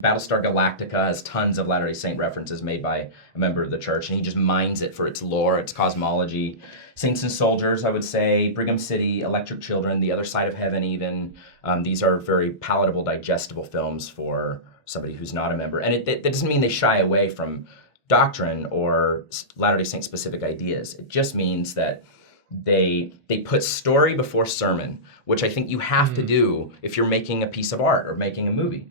Battlestar Galactica has tons of Latter-day Saint references made by a member of the church, and he just mines it for its lore, its cosmology. Saints and Soldiers, I would say, Brigham City, Electric Children, The Other Side of Heaven even. These are very palatable, digestible films for somebody who's not a member. And it doesn't mean they shy away from doctrine or Latter-day Saint specific ideas. It just means that they put story before sermon, which I think you have to do if you're making a piece of art or making a movie.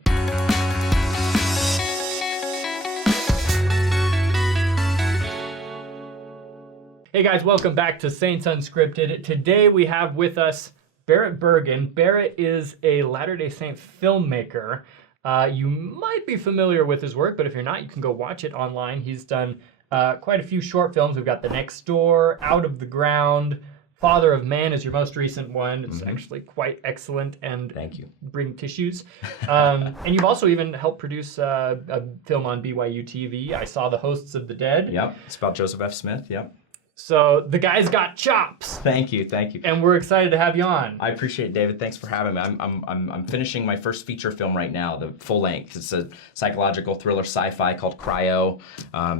Hey guys, welcome back to Saints Unscripted. Today we have with us Barrett Burgin. Barrett is a Latter-day Saint filmmaker. You might be familiar with his work, but if you're not, you can go watch it online. He's done quite a few short films. We've got The Next Door, Out of the Ground, Father of Man is your most recent one. It's actually quite excellent and Thank you. Bring tissues. And you've also even helped produce a film on BYU TV. I saw The Hosts of the Dead. Yep, it's about Joseph F. Smith, yep. So the guy's got chops. Thank you, thank you. And we're excited to have you on. I appreciate it, David. Thanks for having me. I'm finishing my first feature film right now, the full length. It's a psychological thriller sci-fi called Cryo.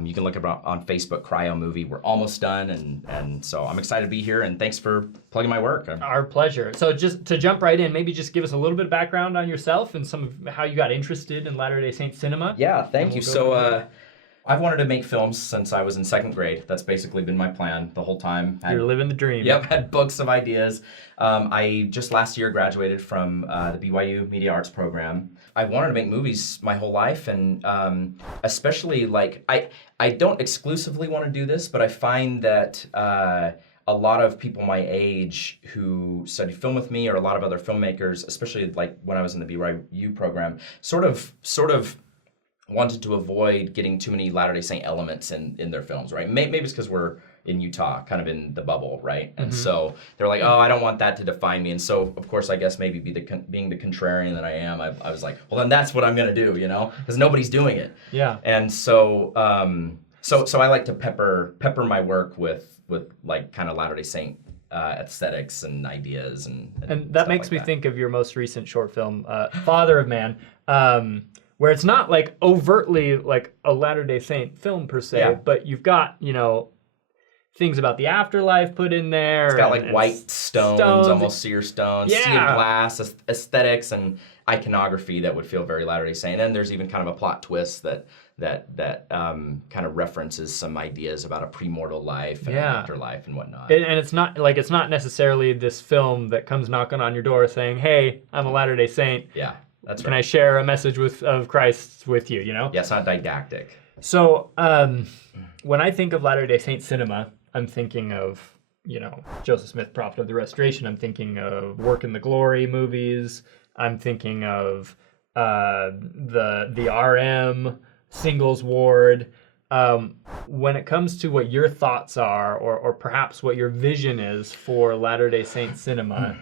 You can look it up on Facebook, Cryo Movie. We're almost done, and so I'm excited to be here, and thanks for plugging my work. Our pleasure. So just to jump right in, maybe just give us a little bit of background on yourself and some of how you got interested in Latter-day Saint cinema. Yeah, thank you. So I've wanted to make films since I was in second grade. That's basically been my plan the whole time. You're living the dream. Yep, had books of ideas. I just last year graduated from the BYU Media Arts program. I wanted to make movies my whole life, and especially like, I don't exclusively want to do this, but I find that a lot of people my age who study film with me, or a lot of other filmmakers, especially like when I was in the BYU program, sort of wanted to avoid getting too many Latter-day Saint elements in their films, right? Maybe it's because we're in Utah, kind of in the bubble, right? And so they're like, oh, I don't want that to define me. And so, of course, I guess maybe being the contrarian that I am, I was like, well, then that's what I'm gonna do, you know? Because nobody's doing it. Yeah. And so, so I like to pepper my work with like kind of Latter-day Saint aesthetics and ideas and that makes me think of your most recent short film, Father of Man. Where it's not like overtly like a Latter-day Saint film per se, but you've got, you know, things about the afterlife put in there. It's got like white stones, almost seer stones, sea of glass, aesthetics, and iconography that would feel very Latter-day Saint. And there's even kind of a plot twist that kind of references some ideas about a premortal life and an afterlife and whatnot. And it's not necessarily this film that comes knocking on your door saying, hey, I'm a Latter-day Saint. Yeah. That's Can I share a message of Christ with you, you know? Yeah, it's not didactic. So when I think of Latter-day Saint cinema, I'm thinking of, you know, Joseph Smith, Prophet of the Restoration. I'm thinking of Work in the Glory movies. I'm thinking of the RM, Singles Ward. When it comes to what your thoughts are, or perhaps what your vision is for Latter-day Saint cinema,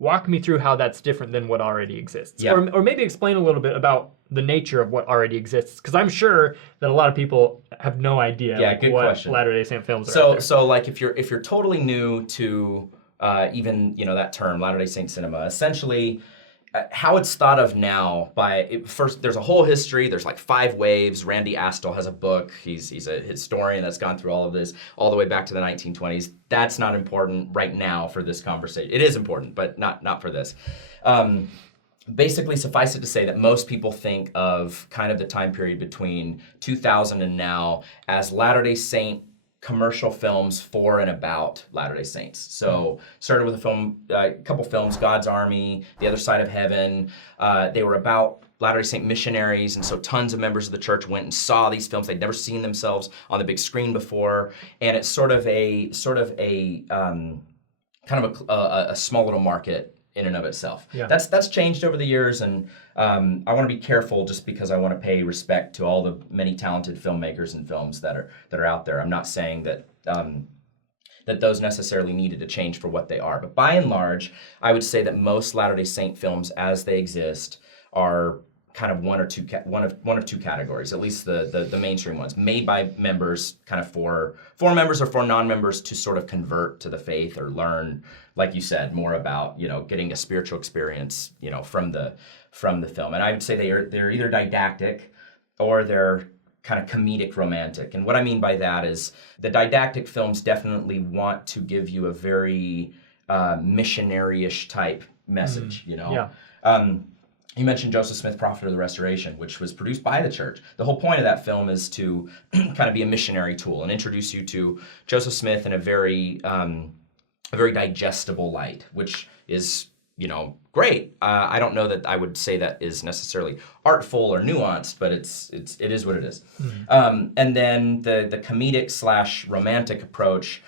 walk me through how that's different than what already exists. Yeah. Or maybe explain a little bit about the nature of what already exists, because I'm sure that a lot of people have no idea good what question. Latter-day Saint films are out there. So like if you're totally new to even, you know, that term, Latter-day Saint cinema, essentially how it's thought of now first, there's a whole history. There's like 5 waves. Randy Astle has a book. He's a historian that's gone through all of this all the way back to the 1920s. That's not important right now for this conversation. It is important, but not for this. Basically, suffice it to say that most people think of kind of the time period between 2000 and now as Latter-day Saint commercial films for and about Latter-day Saints. So started with a couple films, God's Army, The Other Side of Heaven. They were about Latter-day Saint missionaries, and so tons of members of the church went and saw these films. They'd never seen themselves on the big screen before, and it's sort of a small little market in and of itself. Yeah. That's changed over the years, and I want to be careful just because I want to pay respect to all the many talented filmmakers and films that are out there. I'm not saying that those necessarily needed to change for what they are, but by and large, I would say that most Latter-day Saint films as they exist are kind of one of two categories, at least the mainstream ones, made by members, kind of for members or for non-members to sort of convert to the faith or learn, like you said, more about, getting a spiritual experience, from the film. And I would say they're either didactic or they're kind of comedic romantic. And what I mean by that is the didactic films definitely want to give you a very missionary-ish type message, Yeah. You mentioned Joseph Smith, Prophet of the Restoration, which was produced by the church. The whole point of that film is to kind of be a missionary tool and introduce you to Joseph Smith in a very digestible light, which is, great. I don't know that I would say that is necessarily artful or nuanced, but it is what it is. Mm-hmm. And then the comedic / romantic approach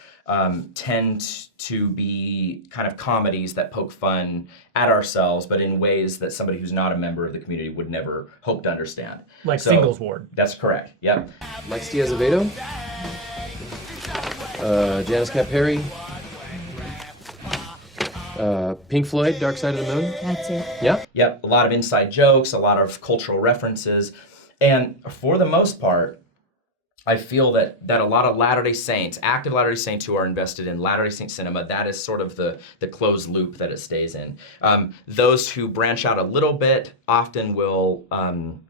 tend to be kind of comedies that poke fun at ourselves, but in ways that somebody who's not a member of the community would never hope to understand. Like Singles Ward. That's correct, yep. Mike Stiazavedo, Janice Caperi, Pink Floyd, Dark Side of the Moon. That's it. Yeah? Yep, a lot of inside jokes, a lot of cultural references, and for the most part, I feel that a lot of Latter-day Saints, active Latter-day Saints who are invested in Latter-day Saint cinema, that is sort of the closed loop that it stays in. Those who branch out a little bit often will, and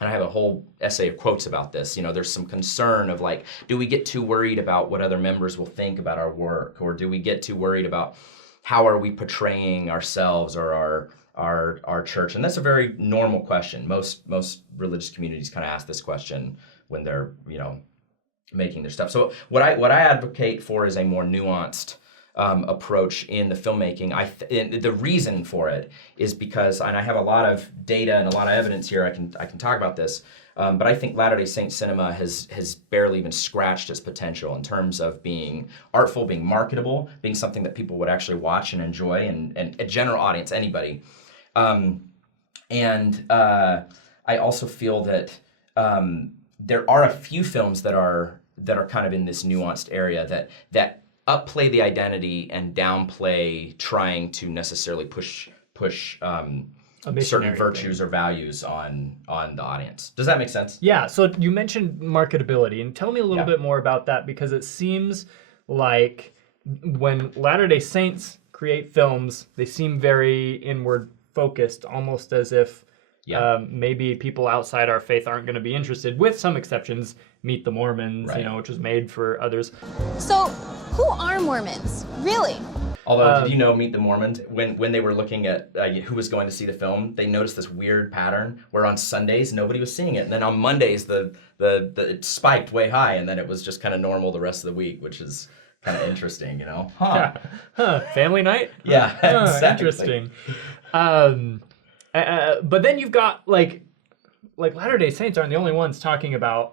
I have a whole essay of quotes about this, there's some concern of like, do we get too worried about what other members will think about our work? Or do we get too worried about how are we portraying ourselves or our church? And that's a very normal question. Most religious communities kind of ask this question when they're, making their stuff. So what I advocate for is a more nuanced approach in the filmmaking. And the reason for it is because, and I have a lot of data and a lot of evidence here. I can talk about this, but I think Latter-day Saint cinema has barely even scratched its potential in terms of being artful, being marketable, being something that people would actually watch and enjoy, and a general audience, anybody. I also feel that there are a few films that are kind of in this nuanced area that upplay the identity and downplay trying to necessarily push certain virtues or values on the audience. Does that make sense? Yeah. So you mentioned marketability, and tell me a little bit more about that, because it seems like when Latter-day Saints create films, they seem very inward focused, almost as if maybe people outside our faith aren't going to be interested, with some exceptions. Meet the Mormons, right. Which was made for others. So, who are Mormons, really? Although, did you know Meet the Mormons, when they were looking at who was going to see the film, they noticed this weird pattern where on Sundays nobody was seeing it, and then on Mondays it spiked way high, and then it was just kind of normal the rest of the week, which is kind of interesting, Huh. Yeah. Family night? Yeah, exactly. Interesting. But then you've got like Latter-day Saints aren't the only ones talking about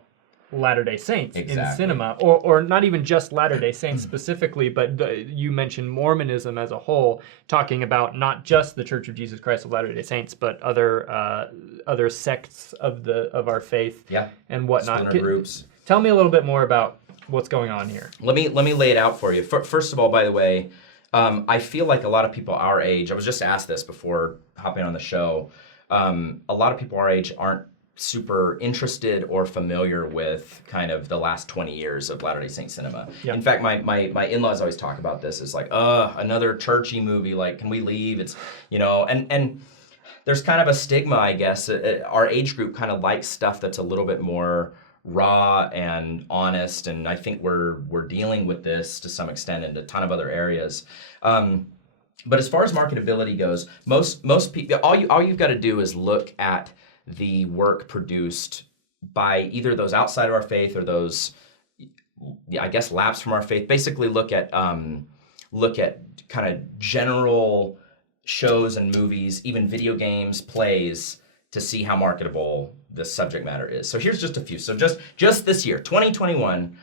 Latter-day Saints in cinema, or not even just Latter-day Saints specifically, but you mentioned Mormonism as a whole, talking about not just the Church of Jesus Christ of Latter-day Saints, but other sects of our faith, and whatnot. Splinter groups. Tell me a little bit more about what's going on here. Let me lay it out for you. First of all, by the way, I feel like a lot of people our age, I was just asked this before hopping on the show, a lot of people our age aren't super interested or familiar with kind of the last 20 years of Latter-day Saint cinema. Yep. In fact, my in-laws always talk about this. It's like, another churchy movie, like, can we leave? It's, and there's kind of a stigma, I guess. Our age group kind of likes stuff that's a little bit more raw and honest, and I think we're dealing with this to some extent in a ton of other areas. But as far as marketability goes, most people, all you've got to do is look at the work produced by either those outside of our faith or those, I guess, lapsed from our faith. Basically, look at kind of general shows and movies, even video games, plays, to see how marketable the subject matter is. So here's just a few. So just this year, 2021.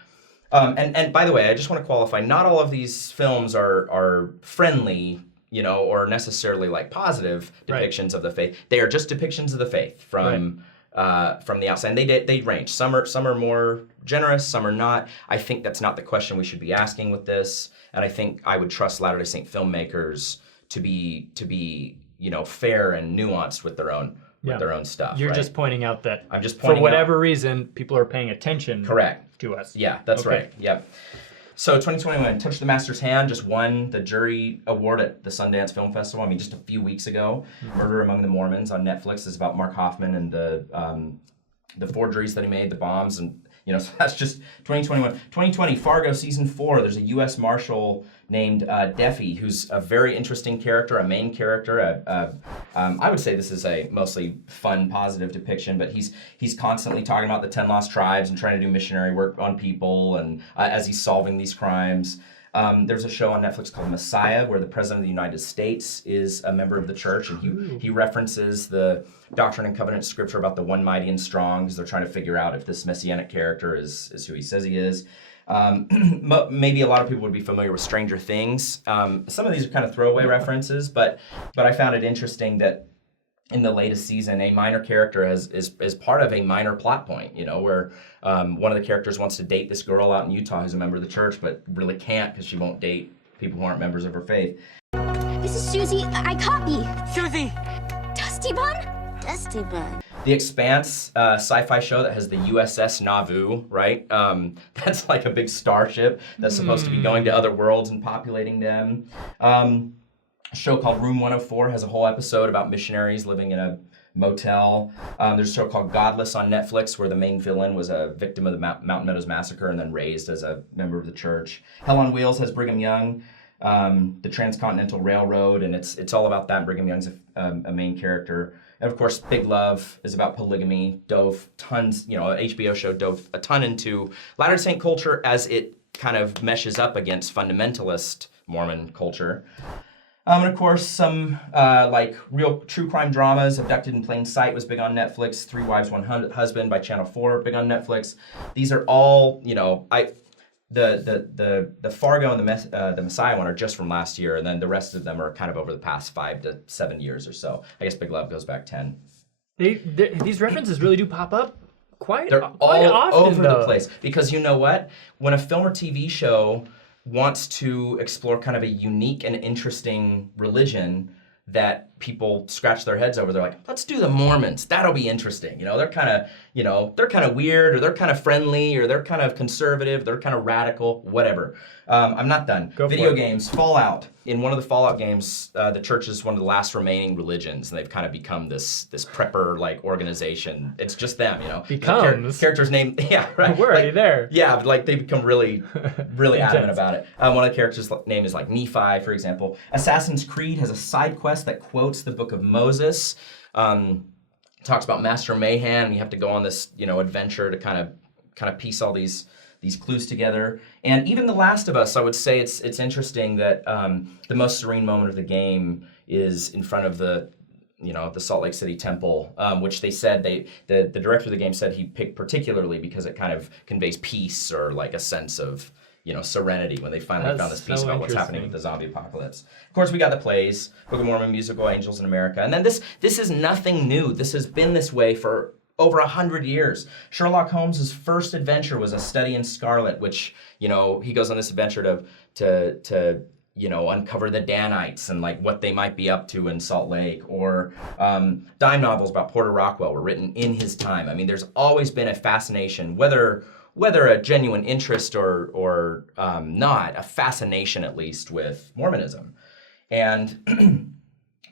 And by the way, I just want to qualify, not all of these films are friendly, or necessarily like positive depictions of the faith. They are just depictions of the faith from the outside. And they range. Some are more generous, some are not. I think that's not the question we should be asking with this. And I think I would trust Latter-day Saint filmmakers to be fair and nuanced with their own with their own stuff. You're right? just pointing out that I'm just pointing for whatever reason, people are paying attention to us. Yeah, that's right. Yep. So 2021, Touch the Master's Hand just won the jury award at the Sundance Film Festival. I mean, just a few weeks ago. Murder Among the Mormons on Netflix is about Mark Hoffman and the forgeries that he made, the bombs, and so that's just 2021. 2020, Fargo season 4. There's a U.S. Marshal named Deffy, who's a very interesting character, a main character. I would say this is a mostly fun, positive depiction, but he's constantly talking about the 10 lost tribes and trying to do missionary work on people, and as he's solving these crimes. There's a show on Netflix called Messiah, where the President of the United States is a member of the church, and he references the Doctrine and Covenants scripture about the one mighty and strong, because they're trying to figure out if this messianic character is who he says he is. Maybe a lot of people would be familiar with Stranger Things. Some of these are kind of throwaway references, but I found it interesting that in the latest season, a minor character is part of a minor plot point, where one of the characters wants to date this girl out in Utah who's a member of the church, but really can't because she won't date people who aren't members of her faith. This is Susie. I copy. Susie! Dusty Bun? Dusty Bun. The Expanse sci-fi show that has the USS Nauvoo, right? That's like a big starship that's supposed to be going to other worlds and populating them. A show called Room 104 has a whole episode about missionaries living in a motel. There's a show called Godless on Netflix where the main villain was a victim of the Mountain Meadows Massacre and then raised as a member of the church. Hell on Wheels has Brigham Young, the Transcontinental Railroad, and it's all about that. Brigham Young's a main character. And of course, Big Love is about polygamy. Dove tons, an HBO show dove a ton into Latter-day Saint culture as it kind of meshes up against fundamentalist Mormon culture. And of course, some real true crime dramas. Abducted in Plain Sight was big on Netflix. 3 Wives, One Husband by Channel 4, big on Netflix. These are all, the Fargo and the Messiah one are just from last year, and then the rest of them are kind of over the past 5 to 7 years or so. I guess Big Love goes back 10. These references really do pop up quite They're quite all often, over though. the place. Because you know what? When a film or TV show wants to explore kind of a unique and interesting religion that people scratch their heads over, they're like, let's do the Mormons. That'll be interesting. They're kind of weird, or they're kind of friendly, or they're kind of conservative, they're kind of radical, whatever. I'm not done. Video games, Fallout. In one of the Fallout games, the church is one of the last remaining religions, and they've kind of become this prepper organization. It's just them, Becomes. Character's name, yeah, right. We're already there. Yeah, but they become really, really adamant about it. One of the characters' name is Nephi, for example. Assassin's Creed has a side quest that quotes the Book of Moses. Talks about Master Mayhem, and you have to go on this, adventure to kind of piece all these clues together. And even The Last of Us, I would say it's interesting that the most serene moment of the game is in front of the Salt Lake City Temple, which they said the director of the game said he picked particularly because it kind of conveys peace or a sense of serenity when they finally found this piece about what's happening with the zombie apocalypse. Of course, we got the plays, Book of Mormon, musical, Angels in America. And then this is nothing new. This has been this way for over 100 years. Sherlock Holmes' first adventure was A Study in Scarlet, which, he goes on this adventure to uncover the Danites and what they might be up to in Salt Lake. Or dime novels about Porter Rockwell were written in his time. I mean, there's always been a fascination, whether a genuine interest or not, a fascination at least with Mormonism. And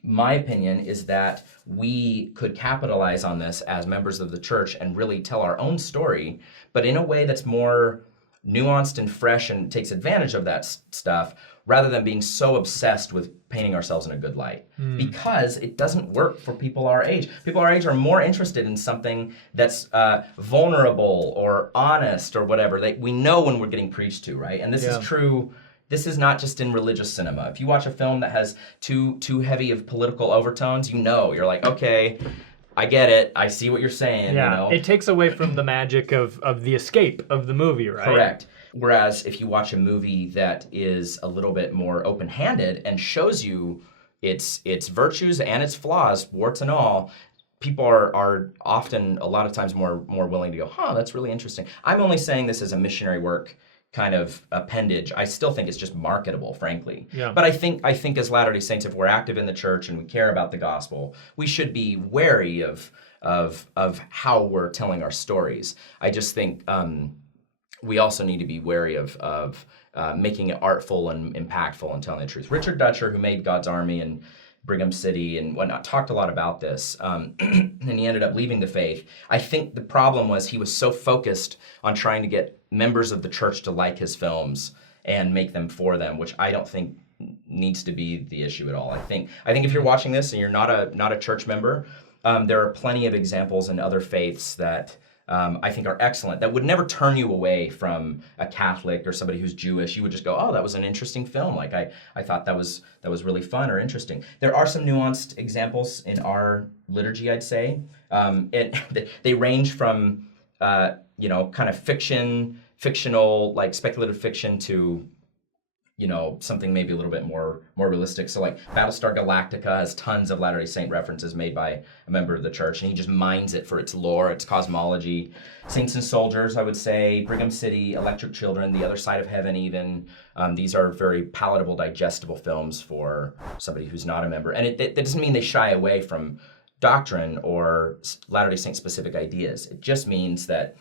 my opinion is that we could capitalize on this as members of the church and really tell our own story, but in a way that's more nuanced and fresh and takes advantage of that stuff, rather than being so obsessed with painting ourselves in a good light. Because it doesn't work for people our age. People our age are more interested in something that's vulnerable or honest or whatever. We know when we're getting preached to, right? And this is true. This is not just in religious cinema. If you watch a film that has too heavy of political overtones, you're like, okay, I get it. I see what you're saying. Yeah, it takes away from the magic of the escape of the movie, right? Correct. Whereas if you watch a movie that is a little bit more open-handed and shows you its virtues and its flaws, warts and all, people are often a lot of times more willing to go, that's really interesting. I'm only saying this as a missionary work kind of appendage, I still think it's just marketable, frankly. Yeah. But I think as Latter-day Saints, if we're active in the church and we care about the gospel, we should be wary of how we're telling our stories. I just think we also need to be wary of making it artful and impactful and telling the truth. Richard Dutcher, who made God's Army and Brigham City and whatnot, talked a lot about this, and he ended up leaving the faith. I think the problem was he was so focused on trying to get members of the church to like his films and make them for them, which I don't think needs to be the issue at all. I think if you're watching this and you're not a church member, there are plenty of examples in other faiths that I think are excellent, that would never turn you away from a Catholic or somebody who's Jewish. You would just go, oh, that was an interesting film. Like I thought that was really fun or interesting. There are some nuanced examples in our liturgy, I'd say. They range from kind of fictional, like speculative fiction to something maybe a little bit more realistic. So like Battlestar Galactica has tons of Latter-day Saint references made by a member of the church, and he just mines it for its lore, its cosmology. Saints and Soldiers, I would say, Brigham City, Electric Children, The Other Side of Heaven even. These are very palatable, digestible films for somebody who's not a member. And that doesn't mean they shy away from doctrine or Latter-day Saint specific ideas. It just means that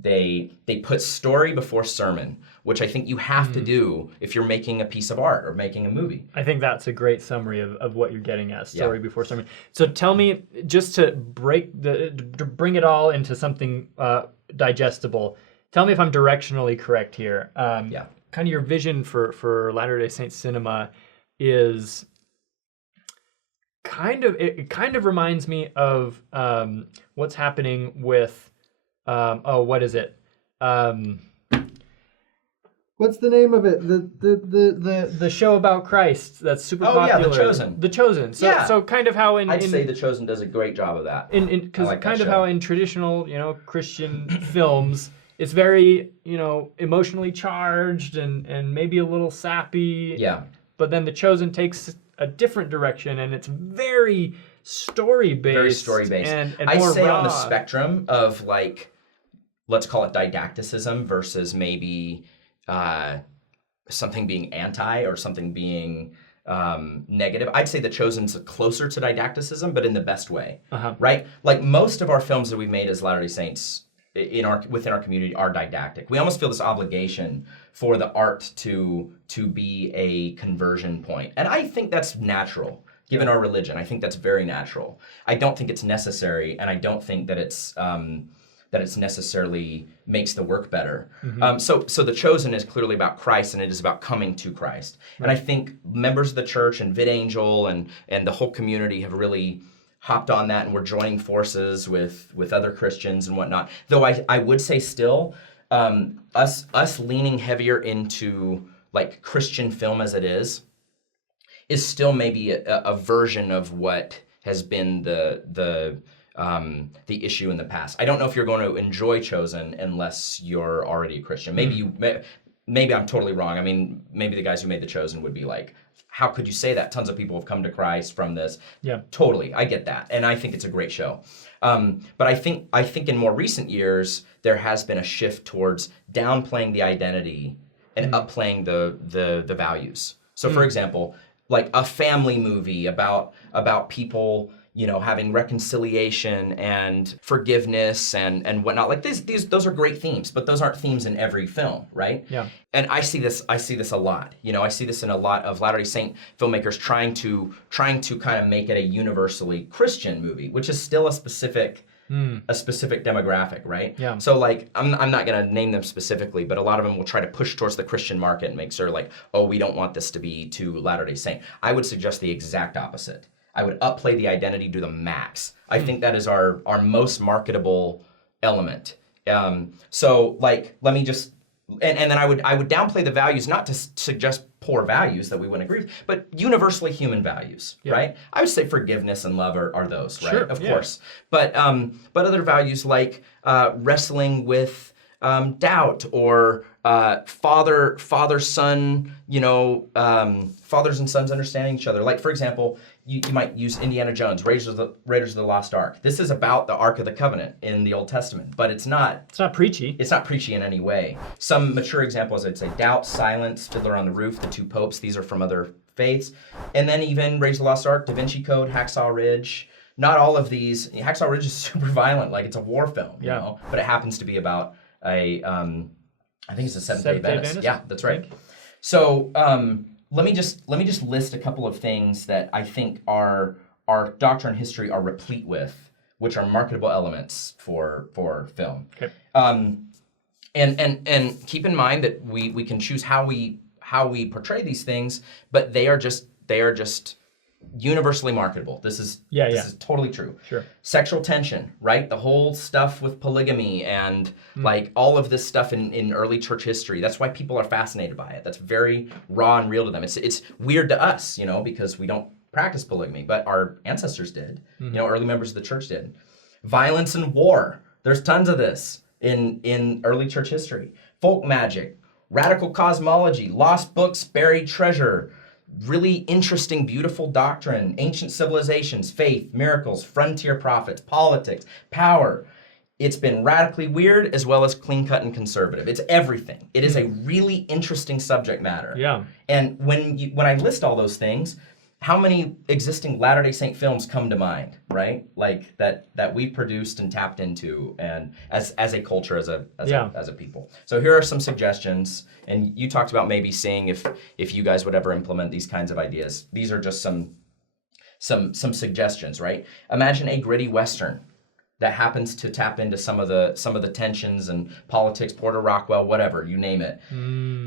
they put story before sermon, which I think you have to do if you're making a piece of art or making a movie. I think that's a great summary of what you're getting at, story before sermon. So tell me, just to bring it all into something digestible, tell me if I'm directionally correct here. Kind of your vision for Latter-day Saint cinema is it kind of reminds me of what's happening with what is it? What's the name of it? The show about Christ that's super popular. Oh yeah, The Chosen. The Chosen. So kind of how I'd say The Chosen does a great job of that. Because kind of how in traditional Christian films, it's very emotionally charged and maybe a little sappy. Yeah. But then The Chosen takes a different direction, and it's very story-based. Very story-based. And I'd more say raw. on the spectrum of like, let's call it didacticism versus maybe something being anti or something being negative. I'd say The Chosen's closer to didacticism, but in the best way, right? Like most of our films that we've made as Latter-day Saints within our community are didactic. We almost feel this obligation for the art to be a conversion point, and I think that's natural. Given our religion, I think that's very natural. I don't think it's necessary, and I don't think that it's necessarily makes the work better. So The Chosen is clearly about Christ, and it is about coming to Christ. Right. And I think members of the church and VidAngel and the whole community have really hopped on that, and we're joining forces with other Christians and whatnot. Though I would say still, us leaning heavier into like Christian film as it is still maybe a version of what has been the issue in the past. I don't know if you're going to enjoy Chosen unless you're already a Christian. Maybe I'm totally wrong. I mean, maybe the guys who made The Chosen would be like, how could you say that? Tons of people have come to Christ from this. Yeah, totally. I get that, and I think it's a great show. But I think in more recent years there has been a shift towards downplaying the identity and upplaying the values. So, for example, like a family movie about people, having reconciliation and forgiveness and whatnot. Like those are great themes, but those aren't themes in every film, right? Yeah. And I see this a lot. I see this in a lot of Latter-day Saint filmmakers trying to kind of make it a universally Christian movie, which is still a specific demographic, right? Yeah. So like I'm not gonna name them specifically, but a lot of them will try to push towards the Christian market and make sure like, oh, we don't want this to be too Latter-day Saint. I would suggest the exact opposite. I would upplay the identity to the max. I think that is our most marketable element. So like, let me just, and then I would downplay the values, not to suggest poor values that we wouldn't agree with, but universally human values, right? I would say forgiveness and love are those, right? Sure, of course. But other values like wrestling with doubt or father-son, fathers and sons understanding each other. Like, for example, you might use Indiana Jones, Raiders of the Lost Ark. This is about the Ark of the Covenant in the Old Testament, but it's not preachy. It's not preachy in any way. Some mature examples, I'd say Doubt, Silence, Fiddler on the Roof, The Two Popes. These are from other faiths. And then even Raiders of the Lost Ark, Da Vinci Code, Hacksaw Ridge. Not all of these. Hacksaw Ridge is super violent, like it's a war film, you know? But it happens to be about I think it's a Seventh-day Adventist. Yeah, that's right. So let me just list a couple of things that I think our doctrine and history are replete with, which are marketable elements for film. Okay. And keep in mind that we can choose how we portray these things, but they are just universally marketable. This is totally true. Sure. Sexual tension, right? The whole stuff with polygamy and like all of this stuff in early church history. That's why people are fascinated by it. That's very raw and real to them. It's weird to us, you know, because we don't practice polygamy, but our ancestors did. You know, early members of the church did. Violence and war. There's tons of this in early church history. Folk magic, radical cosmology, lost books, buried treasure. Really interesting, beautiful doctrine, ancient civilizations, faith, miracles, frontier prophets, politics, power. It's been radically weird as well as clean-cut and conservative. It's everything. It is a really interesting subject matter. Yeah. And when I list all those things, how many existing Latter-day Saint films come to mind, right? Like that we've produced and tapped into, and as a culture, as a people. So here are some suggestions, and you talked about maybe seeing if you guys would ever implement these kinds of ideas. These are just some suggestions, right? Imagine a gritty Western that happens to tap into some of the tensions and politics, Porter Rockwell, whatever, you name it.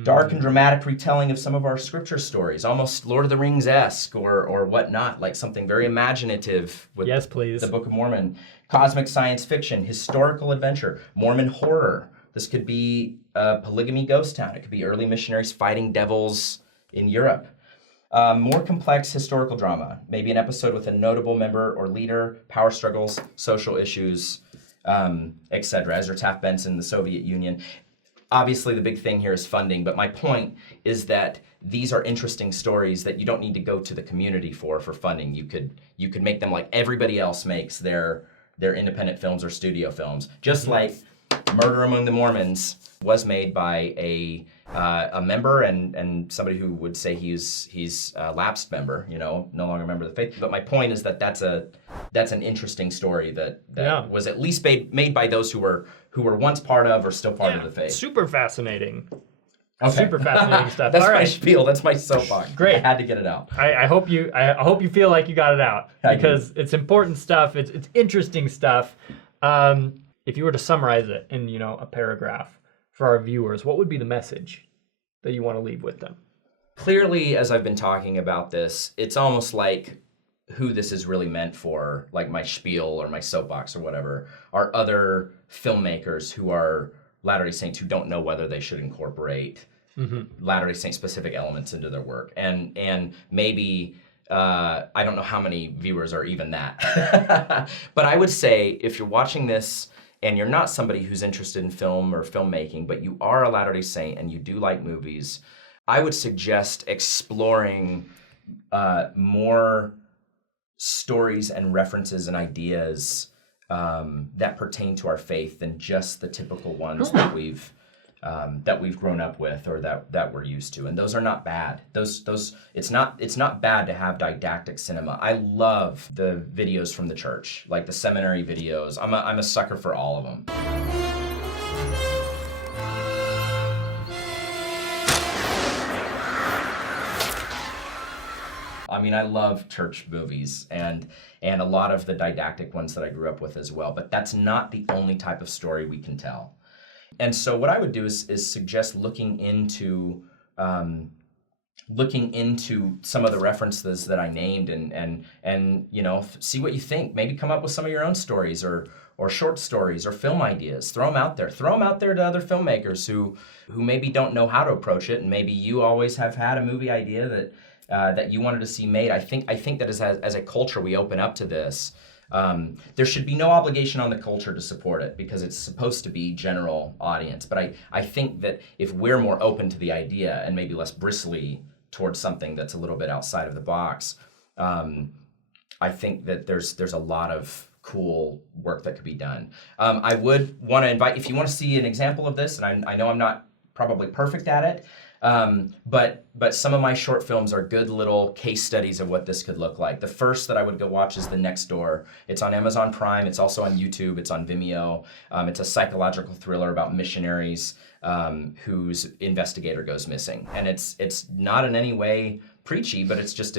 Dark and dramatic retelling of some of our scripture stories, almost Lord of the Rings-esque or whatnot, like something very imaginative with the Book of Mormon. Cosmic science fiction, historical adventure, Mormon horror. This could be a polygamy ghost town. It could be early missionaries fighting devils in Europe. More complex historical drama, maybe an episode with a notable member or leader, power struggles, social issues, etc. Ezra Taft Benson, the Soviet Union. Obviously, the big thing here is funding, but my point is that these are interesting stories that you don't need to go to the community for funding. You could make them like everybody else makes their independent films or studio films, just like Murder Among the Mormons was made by a member and somebody who would say he's a lapsed member, you know, no longer a member of the faith. But my point is that that's an interesting story that was at least made by those who were once part of or still part of the faith. Super fascinating. Okay. Super fascinating stuff. That's All my right. spiel. That's my soapbox. Great. I had to get it out. I hope you feel like you got it out because it's important stuff. It's interesting stuff. If you were to summarize it in, you know, a paragraph for our viewers, what would be the message that you want to leave with them? Clearly, as I've been talking about this, it's almost like who this is really meant for, like my spiel or my soapbox or whatever, are other filmmakers who are Latter-day Saints who don't know whether they should incorporate Latter-day Saint specific elements into their work. And maybe, I don't know how many viewers are even that. But I would say if you're watching this and you're not somebody who's interested in film or filmmaking, but you are a Latter-day Saint and you do like movies, I would suggest exploring more stories and references and ideas that pertain to our faith than just the typical ones that we've grown up with or that we're used to, and those are not bad. It's not bad to have didactic cinema. I love the videos from the church, like the seminary videos. I'm a sucker for all of them. I mean, I love church movies and a lot of the didactic ones that I grew up with as well, but that's not the only type of story we can tell. And so what I would do is suggest looking into some of the references that I named and you know, see what you think. Maybe come up with some of your own stories or short stories or film ideas. Throw them out there. Throw them out there to other filmmakers who maybe don't know how to approach it, and maybe you always have had a movie idea that you wanted to see made. I think that as a culture we open up to this. There should be no obligation on the culture to support it because it's supposed to be general audience. But I think that if we're more open to the idea and maybe less bristly towards something that's a little bit outside of the box, I think that there's a lot of cool work that could be done. I would want to invite, if you want to see an example of this, and I know I'm not probably perfect at it, but some of my short films are good little case studies of what this could look like. The first that I would go watch is The Next Door. It's on Amazon Prime. It's also on YouTube. It's on Vimeo. It's a psychological thriller about missionaries whose investigator goes missing, and it's not in any way preachy, but it's just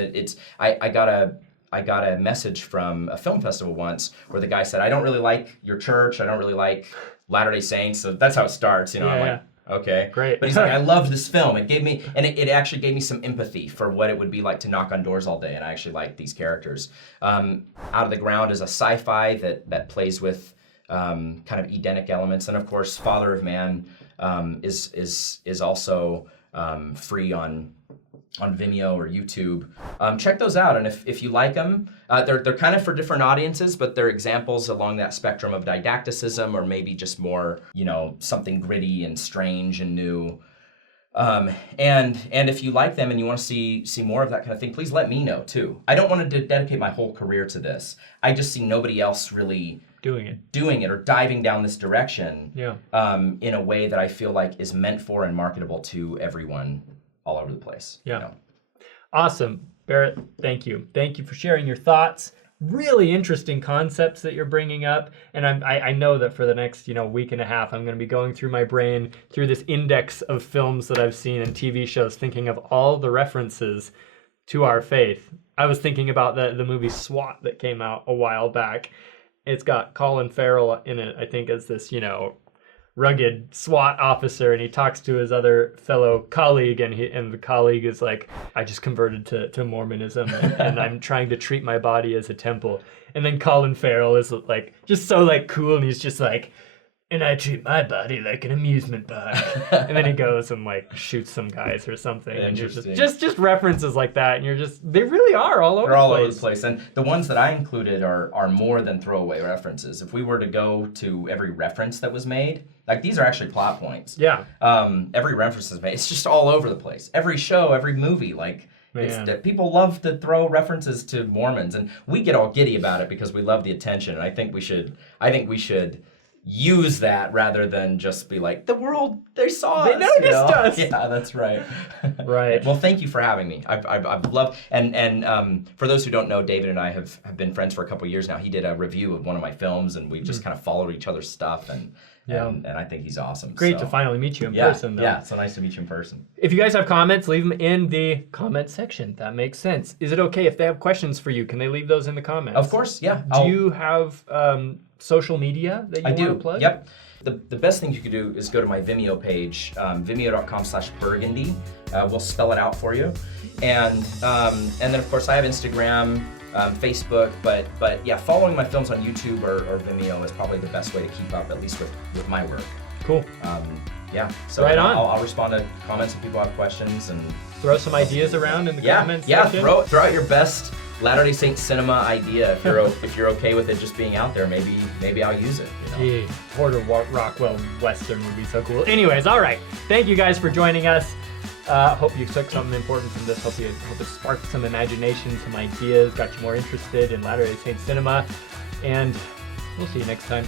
I got a message from a film festival once where the guy said, I don't really like your church. I don't really like Latter-day Saints. So that's how it starts. You know, I'm like, okay. Great. But he's like, I loved this film. It actually gave me some empathy for what it would be like to knock on doors all day. And I actually like these characters. Out of the Ground is a sci-fi that plays with kind of Edenic elements. And of course, Father of Man is also free on Vimeo or YouTube. Check those out, and if you like them, they're kind of for different audiences, but they're examples along that spectrum of didacticism, or maybe just more, something gritty and strange and new. And if you like them and you want to see more of that kind of thing, please let me know too. I don't want to dedicate my whole career to this. I just see nobody else really doing it or diving down this direction in a way that I feel like is meant for and marketable to everyone all over the place. Yeah. Awesome. Barrett, thank you. Thank you for sharing your thoughts. Really interesting concepts that you're bringing up. And I know that for the next, week and a half, I'm going to be going through my brain through this index of films that I've seen and TV shows, thinking of all the references to our faith. I was thinking about the movie SWAT that came out a while back. It's got Colin Farrell in it, I think, as this, rugged SWAT officer, and he talks to his other fellow colleague, and the colleague is like, I just converted to Mormonism, and I'm trying to treat my body as a temple. And then Colin Farrell is like just so like cool, and he's just like, and I treat my body like an amusement park. And then he goes and like shoots some guys or something. And you're just references like that, and they really are all over the place. They're all over the place. And the ones that I included are more than throwaway references. If we were to go to every reference that was made, like these are actually plot points. Yeah. Every reference is made. It's just all over the place. Every show, every movie, people love to throw references to Mormons, and we get all giddy about it because we love the attention. And I think we should use that rather than just be like, the world, they saw us. They noticed us. Yeah, that's right. Right. Well, thank you for having me. I've loved, and for those who don't know, David and I have been friends for a couple of years now. He did a review of one of my films, and we just kind of followed each other's stuff, and I think he's awesome. Great to finally meet you in person, though. Yeah, so nice to meet you in person. If you guys have comments, leave them in the comment section. That makes sense. Is it okay if they have questions for you? Can they leave those in the comments? Of course, yeah. Do you have social media that you want to plug? Yep. The best thing you could do is go to my Vimeo page, vimeo.com/Burgundy. We'll spell it out for you. And then, of course, I have Instagram, Facebook, but yeah, following my films on YouTube or Vimeo is probably the best way to keep up, at least with my work. Cool. Yeah. So right on. I'll respond to comments if people have questions, and throw some ideas around in the comments section. Yeah, throw out your best Latter-day Saint cinema idea. If you're okay with it just being out there, maybe I'll use it. Gee, Porter Rockwell Western would be so cool. Anyways, all right. Thank you guys for joining us. Hope you took something important from this. Hope it sparked some imagination, some ideas, got you more interested in Latter-day Saint cinema. And we'll see you next time.